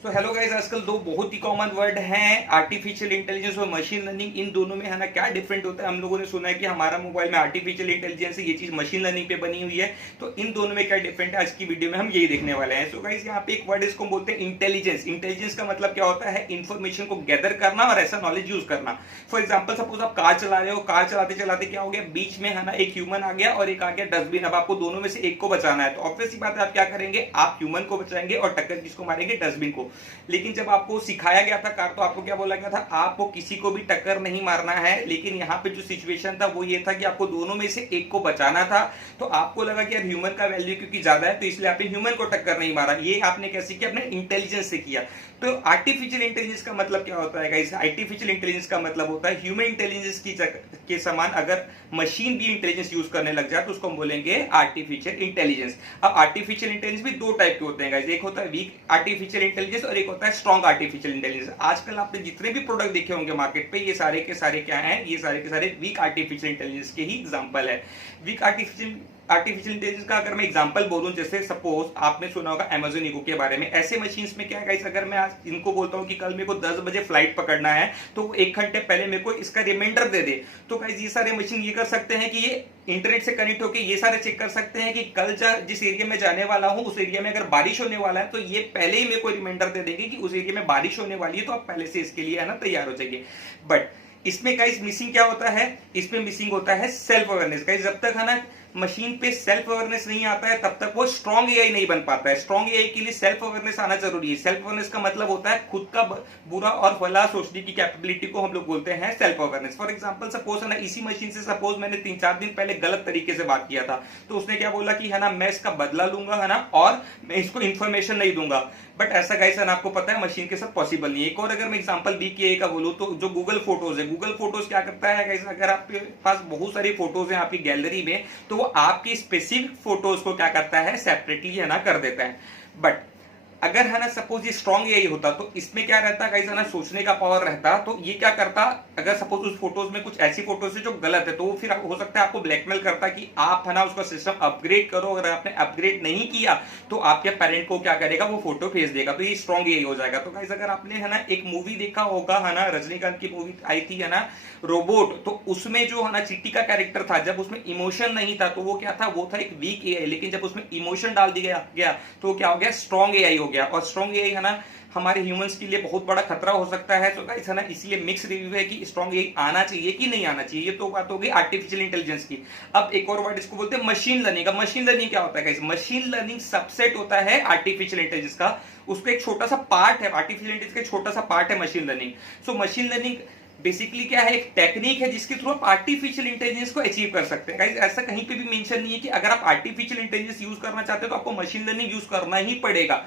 तो hello guys, आजकल दो बहुत ही कॉमन वर्ड हैं, आर्टिफिशियल इंटेलिजेंस और मशीन लर्निंग। इन दोनों में है ना क्या डिफरेंट होता है। हम लोगों ने सुना है कि हमारा मोबाइल में आर्टिफिशियल इंटेलिजेंस है, ये चीज मशीन लर्निंग पे बनी हुई है। तो इन दोनों में क्या डिफरेंट है, आज की वीडियो में हम यही देखने वाले हैं। सो गाइस, यहाँ पे एक वर्ड इसको बोलते हैं इंटेलिजेंस। इंटेलिजेंस का मतलब क्या होता है, इन्फॉर्मेशन को गैदर करना और ऐसा नॉलेज यूज करना। फॉर एग्जाम्पल, सपोज आप कार चला रहे हो, कार चलाते चलाते क्या हो गया, बीच में है ना एक ह्यूमन आ गया और एक आ गया डस्टबिन। अब आपको दोनों में से एक को बचाना है, तो ऑब्वियस बात है आप क्या करेंगे, आप ह्यूमन को बचाएंगे और टक्कर किसको मारेंगे, डस्टबिन को। लेकिन जब आपको सिखाया गया था कार, तो आपको क्या बोला गया था, आपको किसी को भी टक्कर नहीं मारना है। लेकिन यहाँ पे जो सिचुएशन था वो ये था कि आपको दोनों में से एक को बचाना था। तो आपको लगा कि यार ह्यूमन का वैल्यू क्योंकि ज्यादा है, तो इसलिए आपने ह्यूमन को टक्कर नहीं मारा। ये आपने कैसे किया, अपने इंटेलिजेंस से किया। तो आर्टिफिशियल इंटेलिजेंस का मतलब क्या होता है गाइस, आर्टिफिशियल इंटेलिजेंस का मतलब होता है ह्यूमन इंटेलिजेंस के समान अगर मशीन भी इंटेलिजेंस यूज करने लग जाए तो उसको हम बोलेंगे आर्टिफिशियल इंटेलिजेंस। अब आर्टिफिशियल इंटेलिजेंस भी दो टाइप के होते हैं गाइस, एक होता है वीक आर्टिफिशियल इंटेलिजेंस और एक होता है स्ट्रॉन्ग आर्टिफिशियल इंटेलिजेंस। आजकल आपने जितने भी प्रोडक्ट देखे होंगे मार्केट पे, ये सारे के सारे क्या हैं, ये सारे के सारे वीक आर्टिफिशियल इंटेलिजेंस के ही एग्जांपल है। वीक आर्टिफिशियल इंटेलिजेंस का अगर मैं एग्जांपल बोलूं, जैसे सपोज आपने सुना होगा Amazon इको के बारे में। ऐसे मशीन्स में क्या है गाइस, अगर मैं आज इनको बोलता हूं कि कल मेरे को 10 बजे फ्लाइट पकड़ना है, तो वो 1 घंटे पहले मेरे को इसका रिमाइंडर दे दे। तो गाइस ये सारे मशीन ये कर सकते हैं कि ये इंटरनेट से कनेक्ट होकर ये सारे चेक कर सकते हैं कि कल जिस एरिया में जाने वाला हूं, उस एरिया में अगर बारिश होने वाला है, तो ये पहले ही मेरे को रिमाइंडर दे देंगे कि उस एरिया में बारिश होने वाली है, तो आप पहले से इसके लिए है ना तैयार हो जाइए। बट इसमें गाइस मिसिंग क्या होता है, इसमें मिसिंग होता है सेल्फ अवेयरनेस। गाइस जब तक है ना मशीन पे सेल्फ अवेयरनेस नहीं आता है, तब तक वो स्ट्रॉन्ग एआई नहीं बन पाता है। स्ट्रॉन्ग एआई के लिए सेल्फ अवेयरनेस आना जरूरी है। सेल्फ अवेयरनेस का मतलब होता है खुद का बुरा और भला सोचने की कैपेबिलिटी को हम लोग बोलते हैं self awareness. For example, suppose है ना इसी मशीन से सपोज मैंने 3-4 दिन पहले गलत तरीके से बात किया था, तो उसने क्या बोला कि है ना मैं इसका बदला लूंगा है ना, और मैं इसको इन्फॉर्मेशन नहीं दूंगा। बट ऐसा गाइस है ना, आपको पता है मशीन के साथ पॉसिबल नहीं है। एक और अगर मैं एग्जांपल बी के ए का बोलूं, तो जो गूगल फोटोज है, गूगल फोटोज क्या करता है गाइस, अगर आपके पास बहुत सारी फोटोज हैं आपकी गैलरी में, तो वो आपकी स्पेसिफिक फोटोज को क्या करता है, सेपरेटली है ना कर देता है। बट अगर है ना सपोज ये स्ट्रॉन्ग एआई होता, तो इसमें क्या रहता गाइस है ना, सोचने का पावर रहता। तो ये क्या करता, अगर सपोज उस फोटोज में कुछ ऐसी फोटोज है जो गलत है, तो वो फिर हो सकता है आपको ब्लैकमेल करता कि आप है ना उसका सिस्टम अपग्रेड करो। अगर आपने अपग्रेड नहीं किया तो आपके पेरेंट को क्या करेगा, वो फोटो भेज देगा। तो ये स्ट्रॉन्ग एआई हो जाएगा। तो गाइस अगर आपने है ना एक मूवी देखा होगा है ना, रजनीकांत की मूवी आई थी है ना रोबोट, तो उसमें जो है ना चीटी का कैरेक्टर था, जब उसमें इमोशन नहीं था तो वो क्या था, वो था एक वीक एआई। लेकिन जब उसमें इमोशन डाल दिया गया तो क्या हो गया, स्ट्रॉन्ग एआई हो गया। और स्ट्रॉन्ग एआई है ना हमारे ह्यूमंस के लिए बहुत बड़ा खतरा हो सकता है। तो गाइस है ना इसलिए मिक्स रिव्यू है कि स्ट्रॉन्ग एआई आना चाहिए कि नहीं आना चाहिए। ये तो बात होगी आर्टिफिशियल इंटेलिजेंस की। अब एक और वर्ड इसको बोलते हैं मशीन लर्निंग। अब मशीन लर्निंग क्या होता है गाइस, मशीन लर्निंग सबसेट होता है आर्टिफिशियल इंटेलिजेंस का। उसका एक छोटा सा पार्ट है, आर्टिफिशियल इंटेलिजेंस का छोटा सा पार्ट है machine learning. So machine learning basically क्या है, एक टेक्निक है जिसके थ्रू आप आर्टिफिशियल इंटेलिजेंस को अचीव कर सकते हैं। गाइस ऐसा कहीं पे भी मेंशन नहीं है कि अगर आप आर्टिफिशियल इंटेलिजेंस यूज करना चाहते हो तो आपको मशीन लर्निंग यूज करना ही पड़ेगा।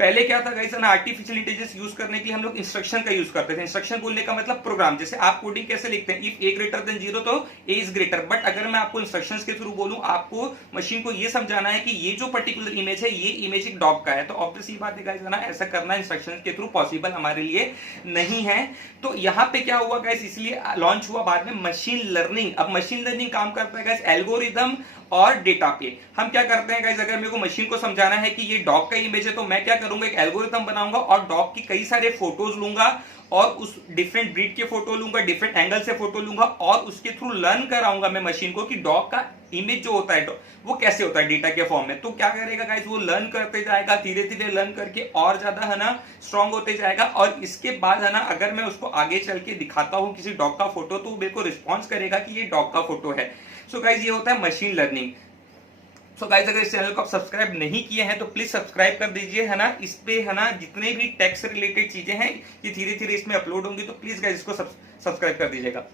पहले क्या था गाइस ना, आर्टिफिशियल इंटेलिजेंस यूज करने के लिए हम लोग इंस्ट्रक्शन का यूज करते थे। इंस्ट्रक्शन बोलने का मतलब प्रोग्राम। जैसे आप कोडिंग कैसे लिखते हैं, इफ ए ग्रेटर देन 0 तो ए इज ग्रेटर। बट अगर मैं आपको इंस्ट्रक्शंस के थ्रू बोलूं, आपको मशीन को ये समझाना है कि ये जो पर्टिकुलर इमेज है, ये इमेज एक डॉग का है, तो ऑब्वियसली बात है गाइस ना, ऐसा करना इंस्ट्रक्शन के थ्रू पॉसिबल हमारे लिए नहीं है। तो यहाँ पे क्या हुआ गाइस, इसलिए लॉन्च हुआ बाद में मशीन लर्निंग। अब मशीन लर्निंग काम करता है गाइस एल्गोरिदम और डेटा पे। हम क्या करते हैं गाइस, अगर मेरे को मशीन को समझाना है कि ये डॉग का इमेज है, तो मैं क्या करूंगा, एक एल्गोरिथम बनाऊंगा और डॉग की कई सारे फोटोज लूंगा और उस डिफरेंट ब्रीड के फोटो लूंगा, डिफरेंट एंगल से फोटो लूंगा और उसके थ्रू लर्न कराऊंगा मैं मशीन को कि डॉग का इमेज जो होता है वो कैसे होता है डेटा के फॉर्म में। तो क्या करेगा गाइस, वो लर्न करते जाएगा, धीरे धीरे लर्न करके और ज्यादा है ना स्ट्रॉन्ग होते जाएगा। और इसके बाद है ना, अगर मैं उसको आगे चल के दिखाता हूं किसी डॉग का फोटो, तो मेरे को रिस्पॉन्स करेगा कि ये डॉग का फोटो है। सो गाइस ये होता है मशीन लर्निंग। सो गाइस अगर इस चैनल को आप सब्सक्राइब नहीं किए हैं तो प्लीज सब्सक्राइब कर दीजिए है ना। इस पे है ना जितने भी टेक्स रिलेटेड चीजें हैं ये धीरे धीरे इसमें अपलोड होंगी, तो प्लीज गाइस इसको सब्सक्राइब कर दीजिएगा।